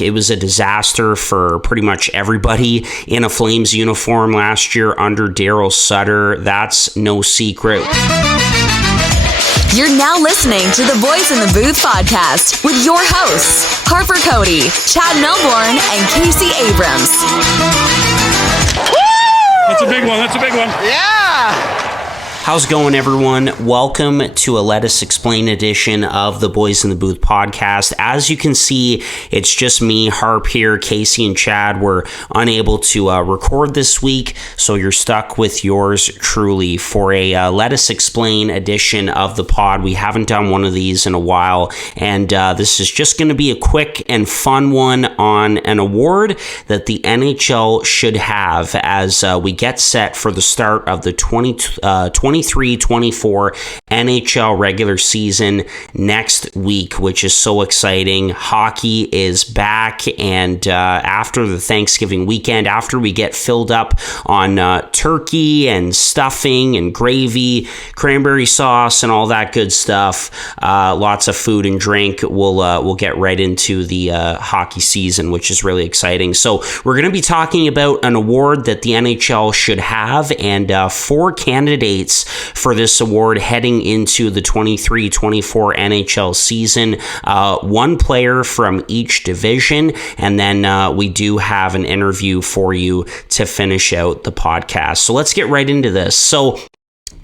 It was a disaster for pretty much everybody in a Flames uniform last year under Daryl Sutter. That's no secret. You're now listening to the Boys in the Booth podcast with your hosts, Harper Cody, Chad Melbourne, and Casey Abrams. That's a big one. That's a big one. Yeah! How's it going, everyone? Welcome to a Let Us Explain edition of the Boys in the Booth podcast. As you can see, it's just me, Harp here. Casey and Chad were unable to record this week, so you're stuck with yours truly for a Let Us Explain edition of the pod. We haven't done one of these in a while, and this is just going to be a quick and fun one on an award that the NHL should have as we get set for the start of the 23-24 NHL regular season next week, which is so exciting. Hockey is back, and after the Thanksgiving weekend, after we get filled up on turkey and stuffing and gravy, cranberry sauce, and all that good stuff, lots of food and drink, we'll get right into the hockey season, which is really exciting. So we're going to be talking about an award that the NHL should have, and 4 candidates for this award heading into the 23-24 NHL season. 1 player from each division, and then we do have an interview for you to finish out the podcast. So let's get right into this. So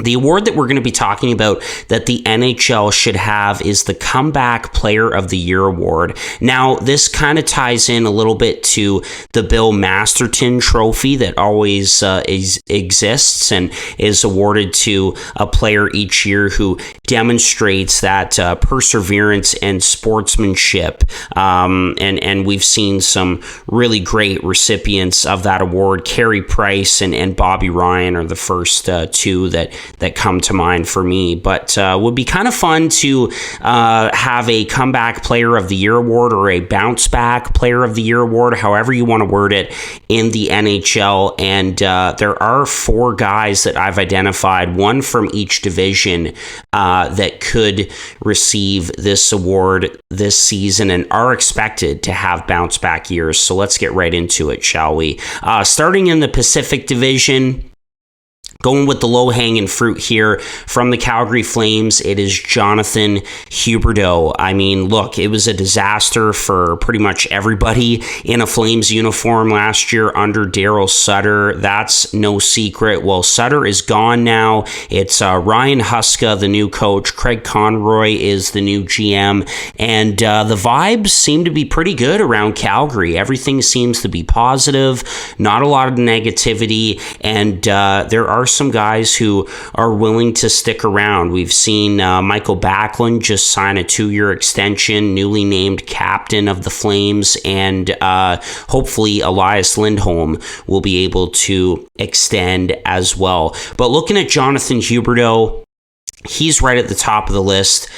the award that we're going to be talking about that the NHL should have is the Comeback Player of the Year award. Now, this kind of ties in a little bit to the Bill Masterton trophy that always exists and is awarded to a player each year who demonstrates that perseverance and sportsmanship. And we've seen some really great recipients of that award. Carey Price and Bobby Ryan are the first 2 that come to mind for me, but would be kind of fun to have a Comeback Player of the Year award or a Bounce Back Player of the Year award, however you want to word it, in the NHL. And there are 4 guys that I've identified, 1 from each division, that could receive this award this season and are expected to have bounce back years. So let's get right into it, shall we? Starting in the Pacific Division, going with the low-hanging fruit here from the Calgary Flames, it is Jonathan Huberdeau. I mean, look, it was a disaster for pretty much everybody in a Flames uniform last year under Daryl Sutter. That's no secret. Well, Sutter is gone now. It's Ryan Huska, the new coach. Craig Conroy is the new GM. And the vibes seem to be pretty good around Calgary. Everything seems to be positive, not a lot of negativity, and there are some guys who are willing to stick around. We've seen Michael Backlund just sign a 2-year extension, newly named captain of the Flames, and hopefully Elias Lindholm will be able to extend as well. But looking at Jonathan Huberdeau, he's right at the top of the list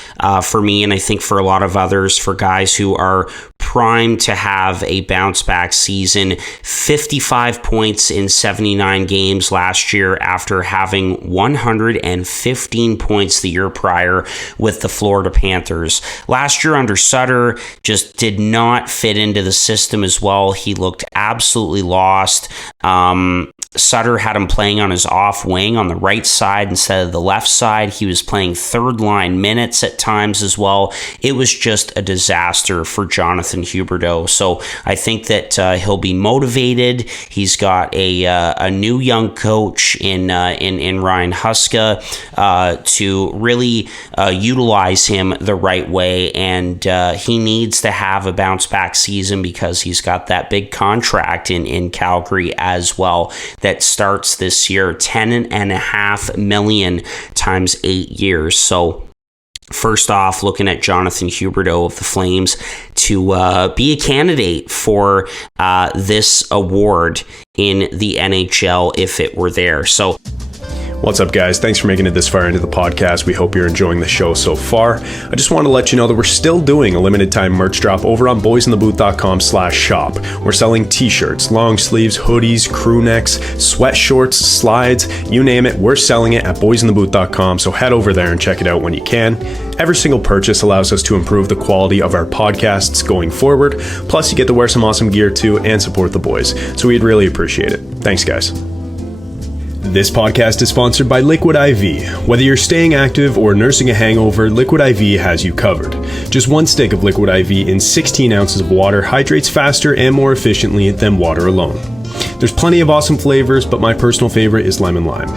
for me, and I think for a lot of others, for guys who are primed to have a bounce back season. 55 points in 79 games last year after having 115 points the year prior with the Florida Panthers. Last year under Sutter just did not fit into the system as well. He looked absolutely lost. Sutter had him playing on his off wing on the right side instead of the left side. He was playing third line minutes at times as well. It was just a disaster for Jonathan Huberdeau. So I think that he'll be motivated. He's got a new young coach in Ryan Huska to really utilize him the right way, and he needs to have a bounce back season because he's got that big contract in Calgary as well that starts this year, $10.5 million times 8 years. So first off, looking at Jonathan Huberdeau of the Flames to be a candidate for this award in the NHL if it were there. So What's up, guys? Thanks for making it this far into the podcast. We hope you're enjoying the show so far. I just want to let you know that we're still doing a limited time merch drop over on boysinthebooth.com/shop. We're selling t-shirts, long sleeves, hoodies, crew necks, sweatshorts, slides, you name it. We're selling it at boysinthebooth.com, so head over there and check it out when you can. Every single purchase allows us to improve the quality of our podcasts going forward. Plus, you get to wear some awesome gear too and support the boys. So we'd really appreciate it. Thanks, guys. This podcast is sponsored by Liquid IV. Whether you're staying active or nursing a hangover, Liquid IV has you covered. Just one stick of Liquid IV in 16 ounces of water hydrates faster and more efficiently than water alone. There's plenty of awesome flavors, but my personal favorite is lemon lime.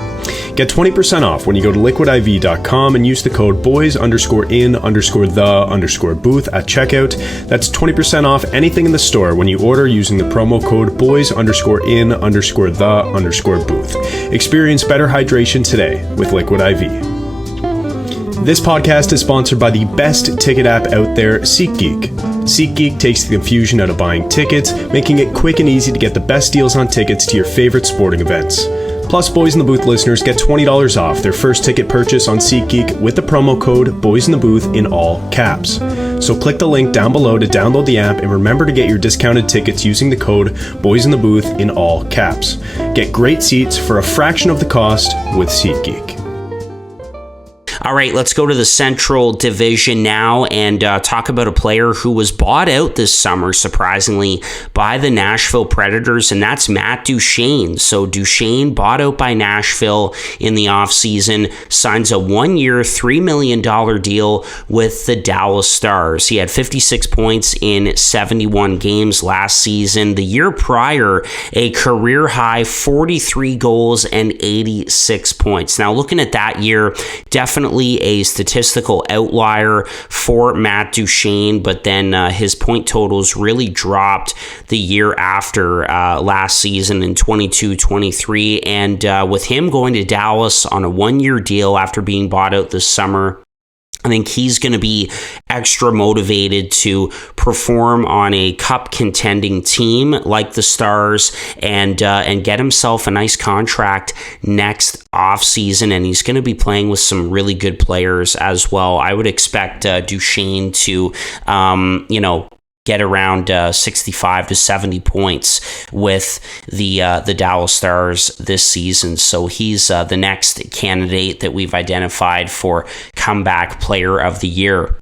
Get 20% off when you go to liquidiv.com and use the code boys_in_the_booth at checkout. That's 20% off anything in the store when you order using the promo code boys_in_the_booth. Experience better hydration today with Liquid IV. This podcast is sponsored by the best ticket app out there, SeatGeek. SeatGeek takes the confusion out of buying tickets, making it quick and easy to get the best deals on tickets to your favorite sporting events. Plus, Boys in the Booth listeners get $20 off their first ticket purchase on SeatGeek with the promo code BOYSINTHEBOOth in all caps. So click the link down below to download the app and remember to get your discounted tickets using the code BOYSINTHEBOOth in all caps. Get great seats for a fraction of the cost with SeatGeek. All right, let's go to the Central Division now and talk about a player who was bought out this summer, surprisingly, by the Nashville Predators, and that's Matt Duchene. So Duchene, bought out by Nashville in the offseason, signs a one-year, $3 million deal with the Dallas Stars. He had 56 points in 71 games last season. The year prior, a career-high 43 goals and 86 points. Now, looking at that year, definitely a statistical outlier for Matt Duchene, but then his point totals really dropped the year after last season in 22-23, and with him going to Dallas on a one-year deal after being bought out this summer, I think he's going to be extra motivated to perform on a cup contending team like the Stars and get himself a nice contract next offseason. And he's going to be playing with some really good players as well. I would expect Duchene to, get around 65 to 70 points with the Dallas Stars this season. So he's the next candidate that we've identified for comeback player of the year.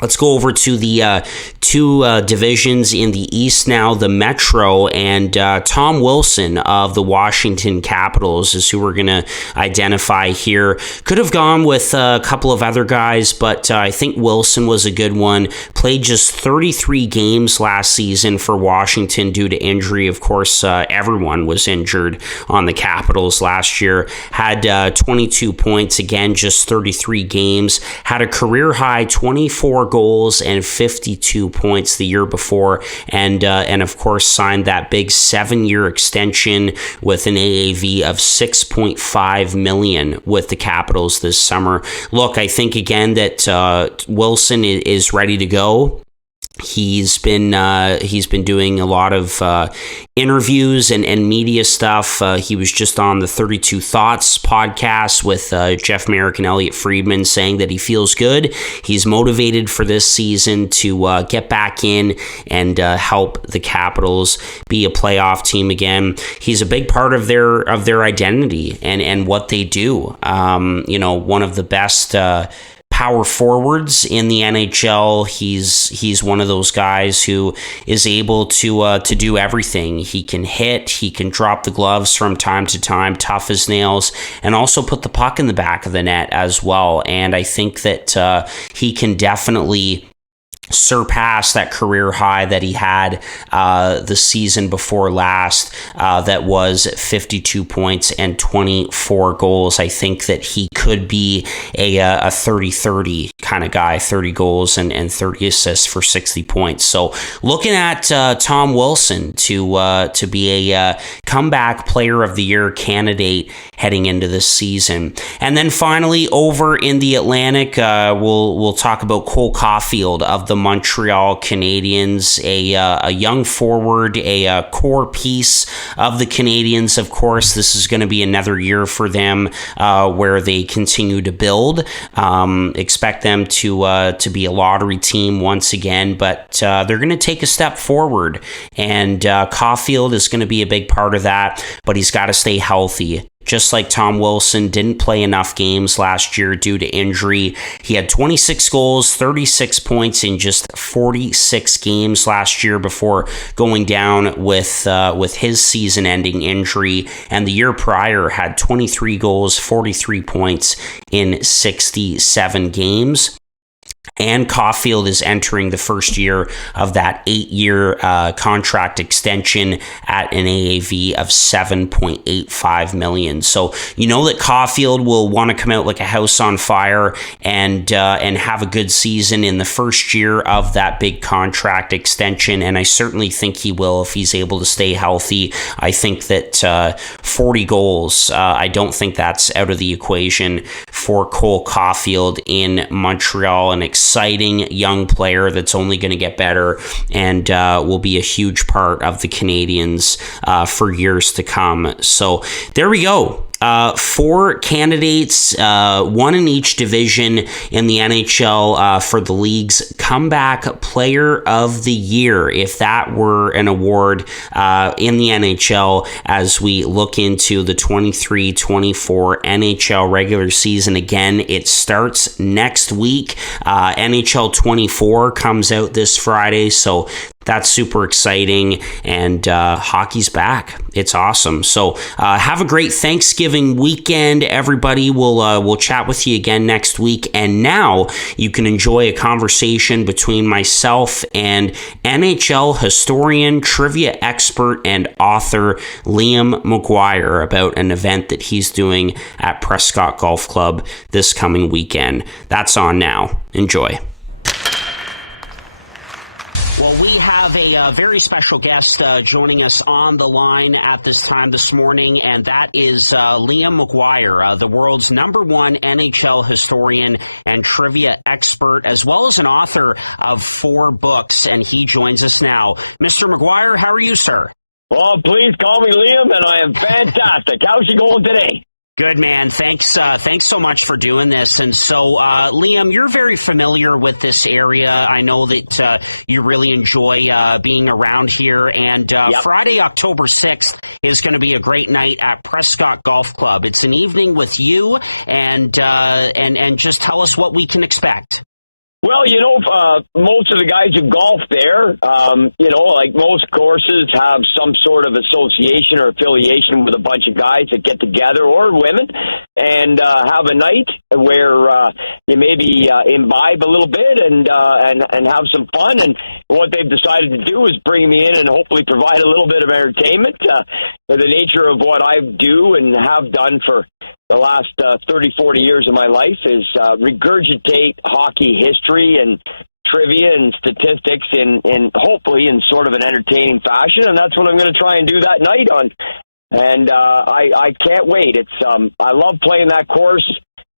Let's go over to the two divisions in the East now, the Metro, and Tom Wilson of the Washington Capitals is who we're going to identify here. Could have gone with a couple of other guys, but I think Wilson was a good one. Played just 33 games last season for Washington due to injury. Of course, everyone was injured on the Capitals last year. Had 22 points, again, just 33 games. Had a career-high 24 goals and 52 points the year before, and of course signed that big 7-year extension with an AAV of $6.5 million with the Capitals this summer. Look, I think again that Wilson is ready to go. He's been doing a lot of interviews and media stuff. He was just on the 32 Thoughts podcast with Jeff Merrick and Elliot Friedman, saying that he feels good. He's motivated for this season to get back in and help the Capitals be a playoff team again. He's a big part of their identity and what they do. One of the best power forwards in the NHL. He's one of those guys who is able to do everything. He can hit, he can drop the gloves from time to time, tough as nails, and also put the puck in the back of the net as well. And I think that he can definitely surpass that career high that he had the season before last, that was 52 points and 24 goals. I think that he could be a 30-30 kind of guy, 30 goals and 30 assists for 60 points. So looking at Tom Wilson to be a comeback player of the year candidate heading into this season. And then finally over in the Atlantic, we'll talk about Cole Caulfield of the Montreal Canadiens, a young forward, a core piece of the Canadiens. Of course, this is going to be another year for them where they continue to build. Expect them to be a lottery team once again, but they're going to take a step forward, and Caulfield is going to be a big part of that, but he's got to stay healthy. Just like Tom Wilson didn't play enough games last year due to injury. He had 26 goals, 36 points in just 46 games last year before going down with his season-ending injury. And the year prior had 23 goals, 43 points in 67 games. And Caulfield is entering the first year of that 8-year contract extension at an AAV of $7.85 million. So you know that Caulfield will want to come out like a house on fire and have a good season in the first year of that big contract extension. And I certainly think he will if he's able to stay healthy. I think that 40 goals, I don't think that's out of the equation for Cole Caulfield in Montreal. An exciting young player that's only going to get better and will be a huge part of the Canadiens for years to come. So there we go. 4 candidates, one in each division in the NHL for the league's Comeback Player of the Year, if that were an award in the NHL as we look into the 23-24 NHL regular season. Again, it starts next week. NHL 24 comes out this Friday, so that's super exciting, and hockey's back. It's awesome. So have a great Thanksgiving weekend, everybody. We'll chat with you again next week. And now you can enjoy a conversation between myself and NHL historian, trivia expert, and author Liam Maguire about an event that he's doing at Prescott Golf Club this coming weekend. That's on now. Enjoy. Well, we have a very special guest joining us on the line at this time this morning, and that is Liam Maguire, the world's #1 NHL historian and trivia expert, as well as an author of 4 books, and he joins us now. Mr. Maguire, how are you, sir? Well, please call me Liam, and I am fantastic. How's you going today? Good, man. Thanks so much for doing this. And so, Liam, you're very familiar with this area. I know that you really enjoy being around here. And Yep. Friday, October 6th is going to be a great night at Prescott Golf Club. It's an evening with you, and just tell us what we can expect. Well, most of the guys who golf there, like most courses have some sort of association or affiliation with a bunch of guys that get together, or women, and have a night where you maybe imbibe a little bit and have some fun. And what they've decided to do is bring me in and hopefully provide a little bit of entertainment. The nature of what I do and have done for the last 30, 40 years of my life is regurgitate hockey history and trivia and statistics in hopefully in sort of an entertaining fashion, and that's what I'm going to try and do that night on. And I can't wait. It's I love playing that course.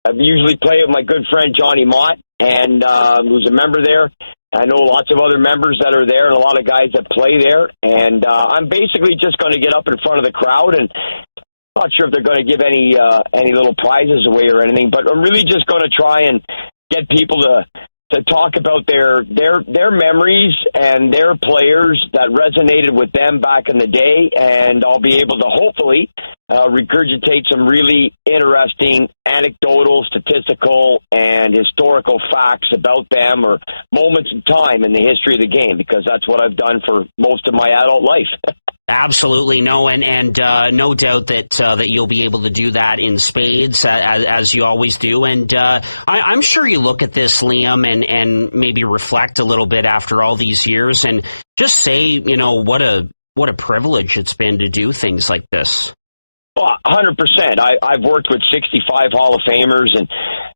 I usually play with my good friend Johnny Mott, and who's a member there. I know lots of other members that are there and a lot of guys that play there, and I'm basically just going to get up in front of the crowd, and not sure if they're going to give any little prizes away or anything, but I'm really just going to try and get people to talk about their memories and their players that resonated with them back in the day, and I'll be able to hopefully regurgitate some really interesting anecdotal, statistical, and historical facts about them or moments in time in the history of the game, because that's what I've done for most of my adult life. Absolutely, no, and no doubt that you'll be able to do that in spades as you always do. And I'm sure you look at this, Liam, and maybe reflect a little bit after all these years, and just say, what a privilege it's been to do things like this. Well, 100%. I've worked with 65 Hall of Famers, and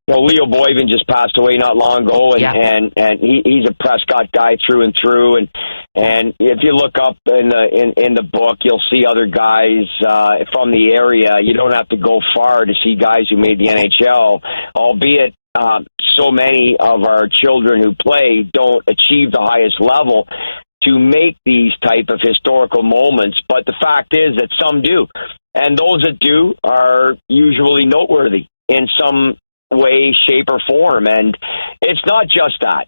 Leo Boyven just passed away not long ago, and he's a Prescott guy through and through. And if you look up in the book, you'll see other guys from the area. You don't have to go far to see guys who made the NHL, albeit so many of our children who play don't achieve the highest level to make these type of historical moments. But the fact is that some do. And those that do are usually noteworthy in some way, shape, or form. And it's not just that.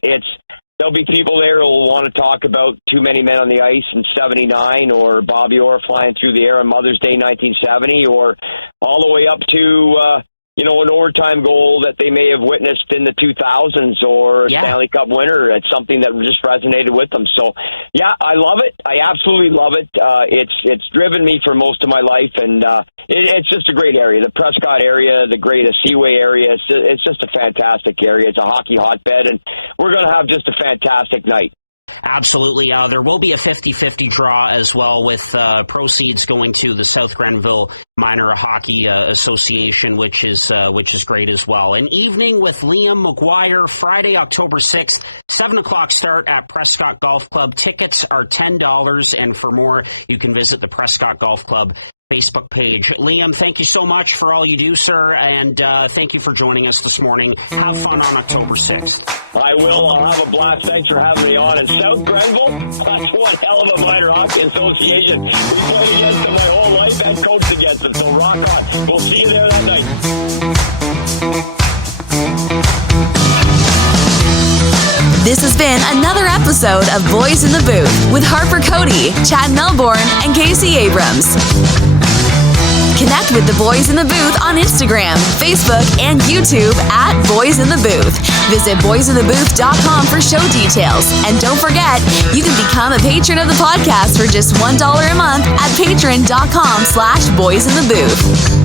There'll be people there who will want to talk about Too Many Men on the Ice in 79, or Bobby Orr flying through the air on Mother's Day 1970, or all the way up to an overtime goal that they may have witnessed in the 2000s, or a Stanley Cup winner. It's something that just resonated with them. So, yeah, I love it. I absolutely love it. It's driven me for most of my life, and it's just a great area. The Prescott area, the greater Seaway area, it's just a fantastic area. It's a hockey hotbed, and we're going to have just a fantastic night. Absolutely. There will be a 50-50 draw as well, with proceeds going to the South Grenville Minor Hockey Association, which is great as well. An evening with Liam Maguire, Friday, October 6th, 7 o'clock start at Prescott Golf Club. Tickets are $10, and for more, you can visit the Prescott Golf Club Facebook page. Liam, thank you so much for all you do, sir, and thank you for joining us this morning. Have fun on October 6th. I will. I'll have a blast. Thanks for having me on. And South Grenville, that's one hell of a minor hockey association. We played against them my whole life and coached against them, so rock on. We'll see you there that night. This has been another episode of Boys in the Booth with Harper Cody, Chad Melbourne, and Casey Abrams. Connect with the Boys in the Booth on Instagram, Facebook, and YouTube at Boys in the Booth. Visit boysinthebooth.com for show details. And don't forget, you can become a patron of the podcast for just $1 a month at patreon.com/boysinthebooth.